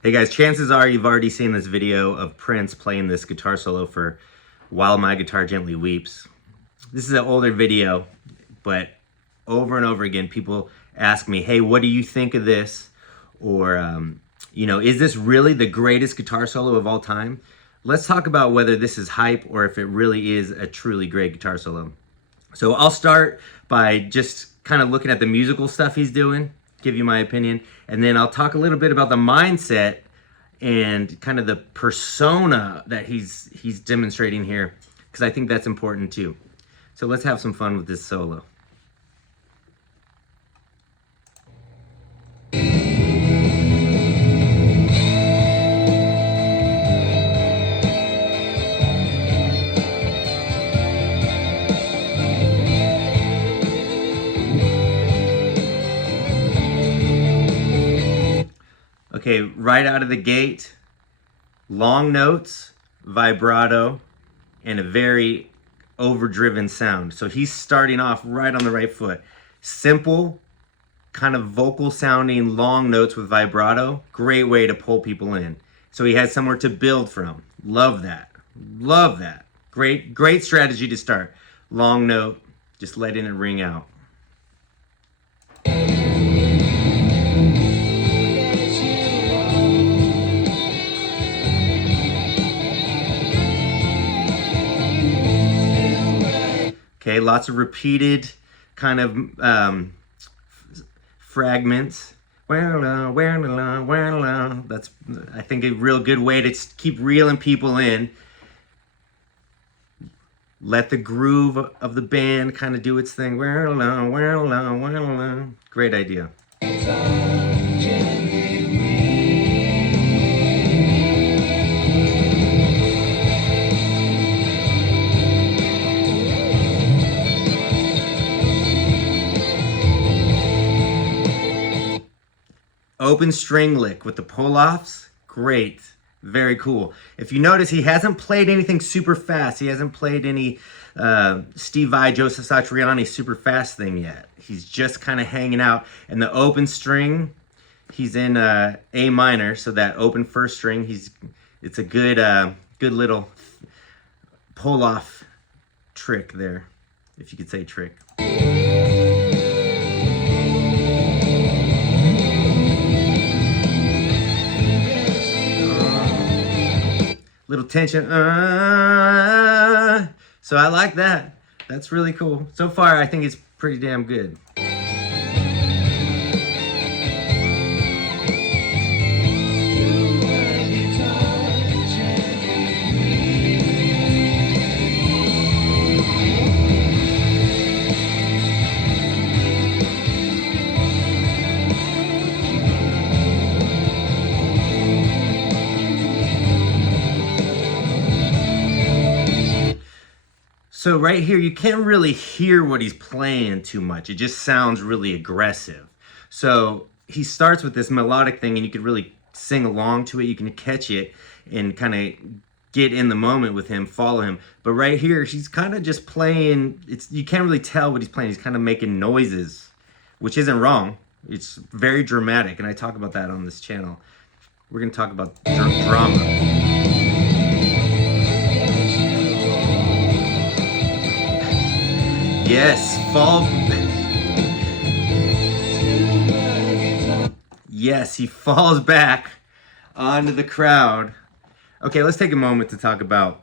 Hey guys, chances are you've already seen this video of Prince playing this guitar solo for While My Guitar Gently Weeps. This is an older video, but over and over again, people ask me, hey, what do you think of this? Or, is this really the greatest guitar solo of all time? Let's talk about whether this is hype or if it really is a truly great guitar solo. So I'll start by just kind of looking at the musical stuff he's doing, give you my opinion, and then I'll talk a little bit about the mindset and kind of the persona that he's demonstrating here, because I think that's important too. So let's have some fun with this solo. Okay, right out of the gate, long notes, vibrato, and a very overdriven sound. So he's starting off right on the right foot. Simple, kind of vocal sounding long notes with vibrato. Great way to pull people in. So he has somewhere to build from. Love that. Love that. Great strategy to start. Long note, just letting it ring out. Okay, lots of repeated kind of fragments. That's, I think, a real good way to keep reeling people in. Let the groove of the band kind of do its thing. Great idea. Open string lick with the pull-offs, great, very cool. If you notice, he hasn't played anything super fast. He hasn't played any Steve Vai, Joseph Satriani super fast thing yet. He's just kind of hanging out. And the open string, he's in A minor, so that open first string, it's a good little pull-off trick there, if you could say trick. Little tension. So I like that. That's really cool. So far, I think it's pretty damn good. So right here, you can't really hear what he's playing too much. It just sounds really aggressive. So he starts with this melodic thing, and you can really sing along to it. You can catch it and kind of get in the moment with him, follow him. But right here, he's kind of just playing. You can't really tell what he's playing. He's kind of making noises, which isn't wrong. It's very dramatic, and I talk about that on this channel. We're going to talk about drama. Yes, Yes, he falls back onto the crowd. Okay, let's take a moment to talk about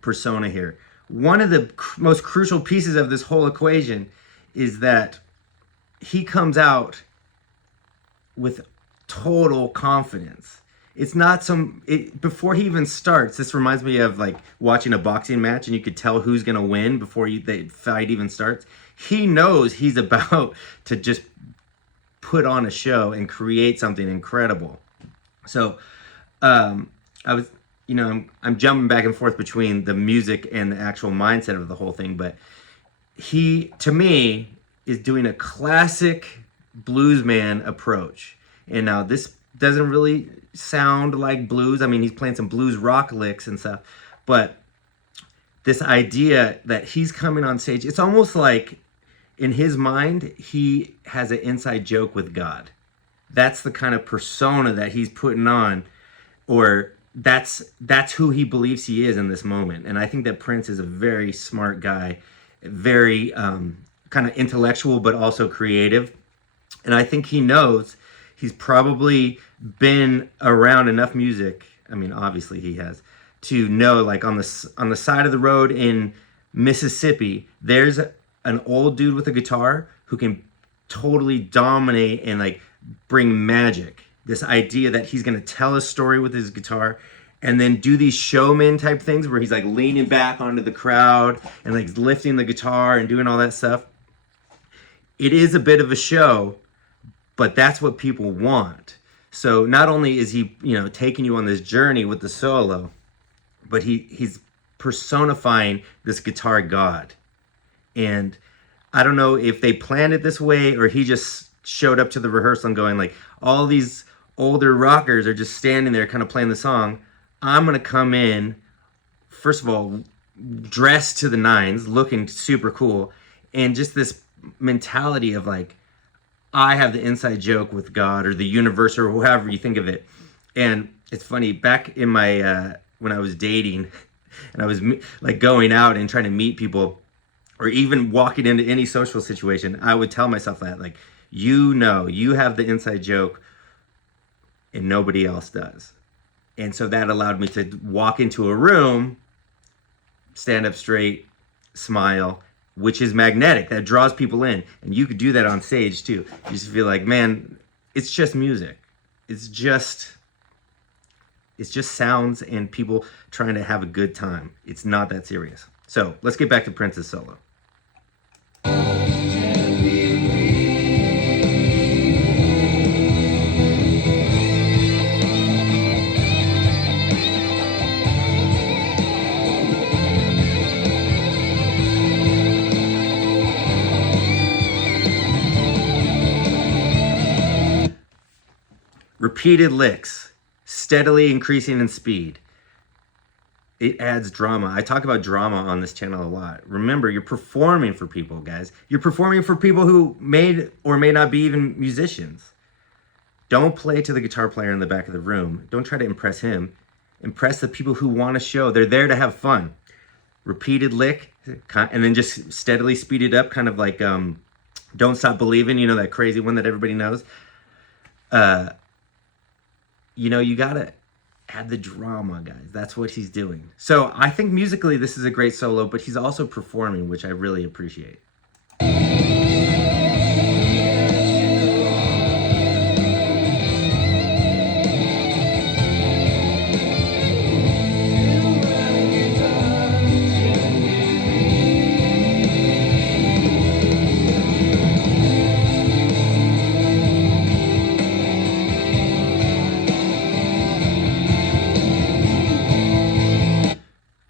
persona here. One of the most crucial pieces of this whole equation is that he comes out with total confidence. It's not before he even starts. This reminds me of like watching a boxing match, and you could tell who's gonna win before the fight even starts. He knows he's about to just put on a show and create something incredible. So I'm jumping back and forth between the music and the actual mindset of the whole thing, but he, to me, is doing a classic bluesman approach. And now this doesn't really sound like blues. I mean, he's playing some blues rock licks and stuff, but this idea that he's coming on stage, it's almost like in his mind, he has an inside joke with God. That's the kind of persona that he's putting on, or that's who he believes he is in this moment. And I think that Prince is a very smart guy, very kind of intellectual, but also creative. And I think he knows he's probably been around enough music. I mean, obviously he has, to know, like, on the side of the road in Mississippi, there's an old dude with a guitar who can totally dominate and like bring magic. This idea that he's gonna tell a story with his guitar and then do these showman type things where he's like leaning back onto the crowd and like lifting the guitar and doing all that stuff. It is a bit of a show, but that's what people want. So not only is he, taking you on this journey with the solo, but he's personifying this guitar god. And I don't know if they planned it this way or he just showed up to the rehearsal and going like, all these older rockers are just standing there kind of playing the song. I'm going to come in, first of all, dressed to the nines, looking super cool. And just this mentality of like, I have the inside joke with God or the universe or however you think of it. And it's funny, back in my, when I was dating and I was like going out and trying to meet people or even walking into any social situation, I would tell myself that, like, you have the inside joke and nobody else does. And so that allowed me to walk into a room, stand up straight, smile, which is magnetic. That draws people in. And you could do that on stage too. You just feel like, man, it's just music. It's just sounds and people trying to have a good time. It's not that serious. So let's get back to Prince's solo. Repeated licks, steadily increasing in speed. It adds drama. I talk about drama on this channel a lot. Remember, you're performing for people, guys. You're performing for people who may or may not be even musicians. Don't play to the guitar player in the back of the room. Don't try to impress him. Impress the people who want to show. They're there to have fun. Repeated lick, and then just steadily speed it up, kind of like Don't Stop Believing, that crazy one that everybody knows. You gotta add the drama, guys. That's what he's doing. So I think musically this is a great solo, but he's also performing, which I really appreciate.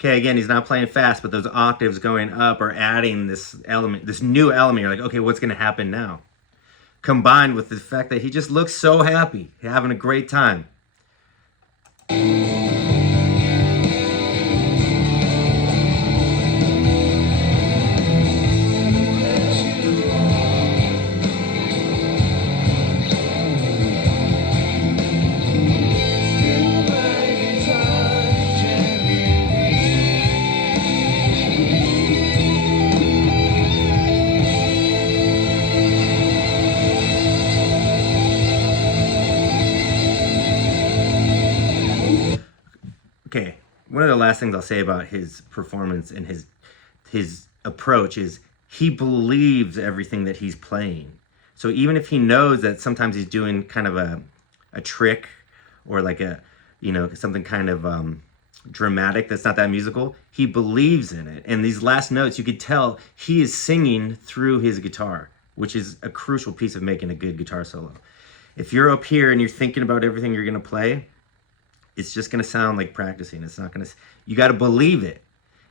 Okay, again, he's not playing fast, but those octaves going up are adding this element, this new element. You're like, okay, what's going to happen now? Combined with the fact that he just looks so happy, having a great time. Okay, one of the last things I'll say about his performance and his approach is he believes everything that he's playing. So even if he knows that sometimes he's doing kind of a trick or like something kind of dramatic that's not that musical, he believes in it. And these last notes, you could tell he is singing through his guitar, which is a crucial piece of making a good guitar solo. If you're up here and you're thinking about everything you're gonna play, it's just going to sound like practicing. It's not going to, you got to believe it.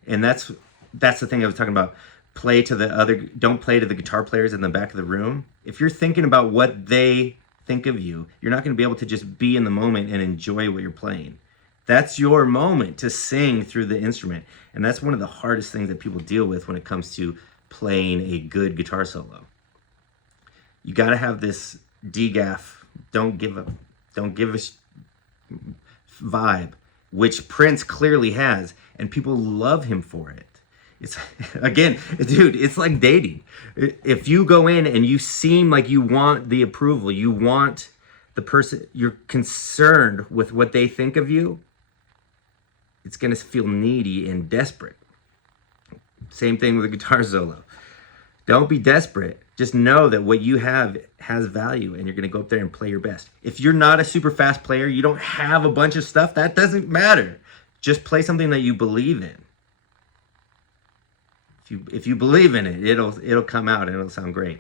And that's the thing I was talking about. Don't play to the guitar players in the back of the room. If you're thinking about what they think of you, you're not going to be able to just be in the moment and enjoy what you're playing. That's your moment to sing through the instrument. And that's one of the hardest things that people deal with when it comes to playing a good guitar solo. You got to have this DGAF don't give a vibe, which Prince clearly has, and people love him for it. It's again, dude, it's like dating. If you go in and you seem like you want the approval, you want the person, you're concerned with what they think of you, it's going to feel needy and desperate. Same thing with a guitar solo. Don't be desperate. Just know that what you have has value, and you're going to go up there and play your best. If you're not a super fast player, you don't have a bunch of stuff, that doesn't matter. Just play something that you believe in. If you believe in it, it'll come out and it'll sound great.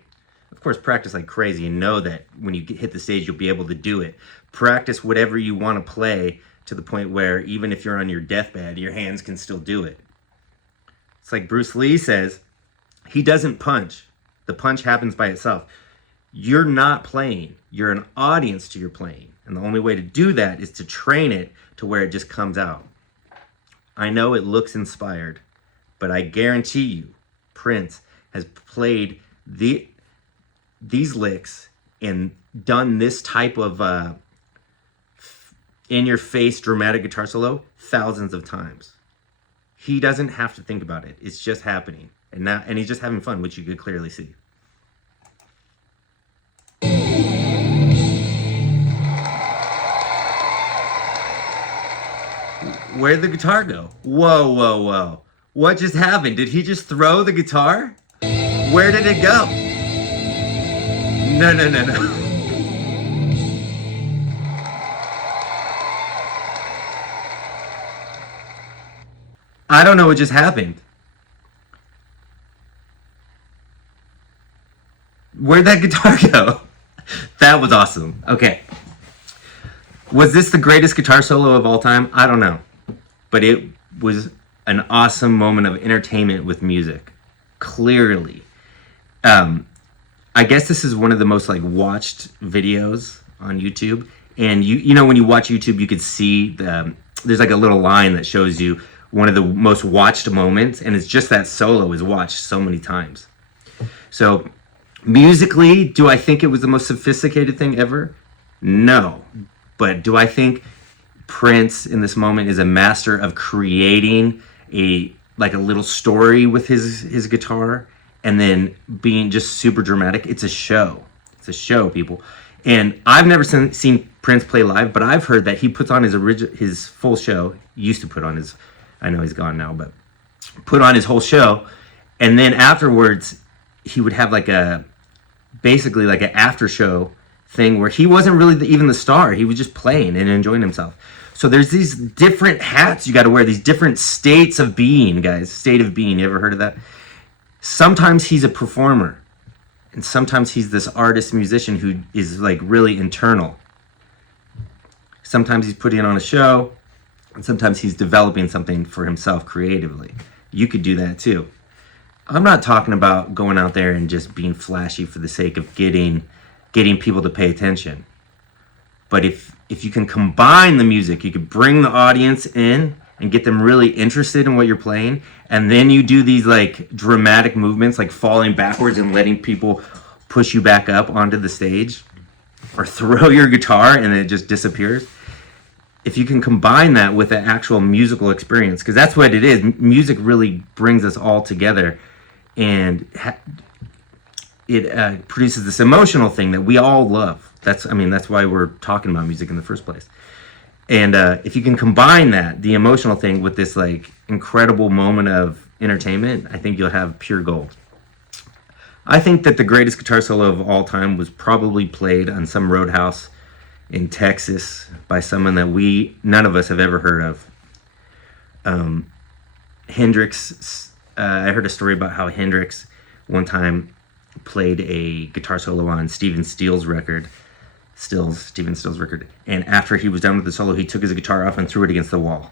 Of course, practice like crazy and know that when you hit the stage, you'll be able to do it. Practice whatever you want to play to the point where even if you're on your deathbed, your hands can still do it. It's like Bruce Lee says, he doesn't punch. The punch happens by itself. You're not playing. You're an audience to your playing. And the only way to do that is to train it to where it just comes out. I know it looks inspired, but I guarantee you, Prince has played these licks and done this type of in-your-face dramatic guitar solo thousands of times. He doesn't have to think about it. It's just happening. And he's just having fun, which you could clearly see. Where'd the guitar go? Whoa, whoa, whoa. What just happened? Did he just throw the guitar? Where did it go? No, no, no, no. I don't know what just happened. Where'd that guitar go? That was awesome. Okay. Was this the greatest guitar solo of all time? I don't know. But it was an awesome moment of entertainment with music. Clearly. I guess this is one of the most watched videos on YouTube. And you know when you watch YouTube, you could see there's a little line that shows you one of the most watched moments, and it's just that solo is watched so many times. So musically, do I think it was the most sophisticated thing ever? No. But do I think Prince in this moment is a master of creating a little story with his guitar and then being just super dramatic? It's a show. It's a show, people. And I've never seen Prince play live, but I've heard that he puts on his full show. He used to put on his, I know he's gone now, but put on his whole show. And then afterwards, he would have basically an after show thing where he wasn't really even the star. He was just playing and enjoying himself. So there's these different hats you got to wear, these different states of being, guys. State of being. You ever heard of that? Sometimes he's a performer, and sometimes he's this artist musician who is really internal. Sometimes he's putting on a show, and sometimes he's developing something for himself creatively. You could do that too. I'm not talking about going out there and just being flashy for the sake of getting people to pay attention. But if you can combine the music, you could bring the audience in and get them really interested in what you're playing, and then you do these dramatic movements like falling backwards and letting people push you back up onto the stage, or throw your guitar and it just disappears. If you can combine that with an actual musical experience, because that's what it is. Music really brings us all together, and it produces this emotional thing that we all love. That's why we're talking about music in the first place. And if you can combine the emotional thing with this incredible moment of entertainment, I think you'll have pure gold. I think that the greatest guitar solo of all time was probably played on some roadhouse in Texas by someone that none of us have ever heard of. Hendrix, I heard a story about how Hendrix one time played a guitar solo on Stephen Stills' record, and after he was done with the solo, he took his guitar off and threw it against the wall.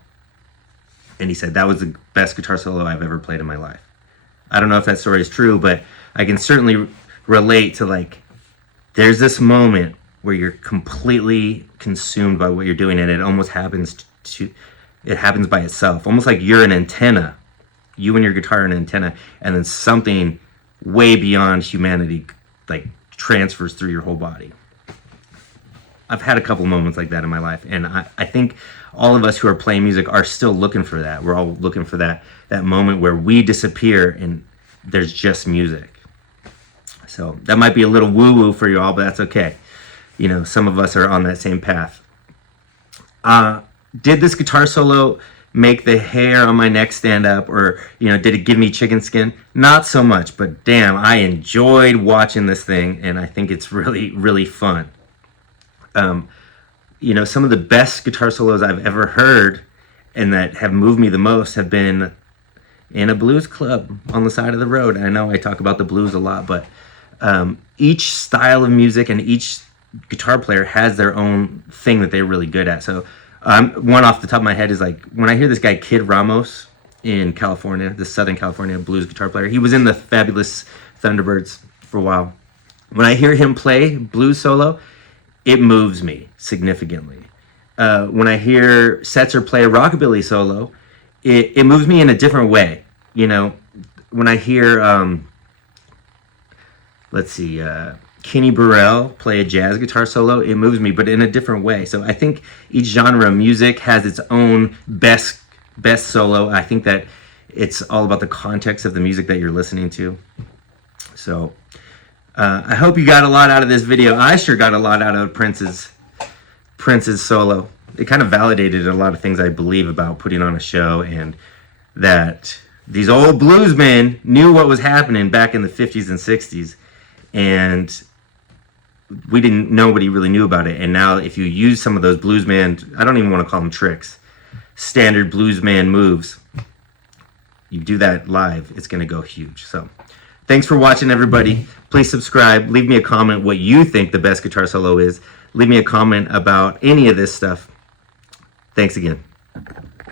And he said, that was the best guitar solo I've ever played in my life. I don't know if that story is true, but I can certainly relate to there's this moment where you're completely consumed by what you're doing, and it almost happens by itself. Almost like you're an antenna. You and your guitar are an antenna, and then something way beyond humanity transfers through your whole body. I've had a couple moments like that in my life, and I think all of us who are playing music are still looking for that. We're all looking for that moment where we disappear and there's just music. So that might be a little woo-woo for you all, but that's okay. You know, some of us are on that same path. Did this guitar solo make the hair on my neck stand up, or, you know, did it give me chicken skin? Not so much, but damn, I enjoyed watching this thing, and I think it's really, really fun. You know, some of the best guitar solos I've ever heard and that have moved me the most have been in a blues club on the side of the road. I know I talk about the blues a lot, but each style of music and each guitar player has their own thing that they're really good at. So one off the top of my head is like when I hear this guy Kid Ramos in California, the Southern California blues guitar player. He was in the Fabulous Thunderbirds for a while. When I hear him play blues solo, it moves me significantly. When I hear Setzer play a rockabilly solo, it moves me in a different way. You know, when I hear, Kenny Burrell play a jazz guitar solo, it moves me, but in a different way. So I think each genre of music has its own best solo. I think that it's all about the context of the music that you're listening to. So I hope you got a lot out of this video. I sure got a lot out of Prince's solo. It kind of validated a lot of things I believe about putting on a show, and that these old bluesmen knew what was happening back in the 50s and 60s, and nobody really knew about it. And now if you use some of those bluesman, I don't even want to call them tricks, standard bluesman moves, you do that live, it's going to go huge. So thanks for watching, everybody. Please subscribe. Leave me a comment what you think the best guitar solo is. Leave me a comment about any of this stuff. Thanks again.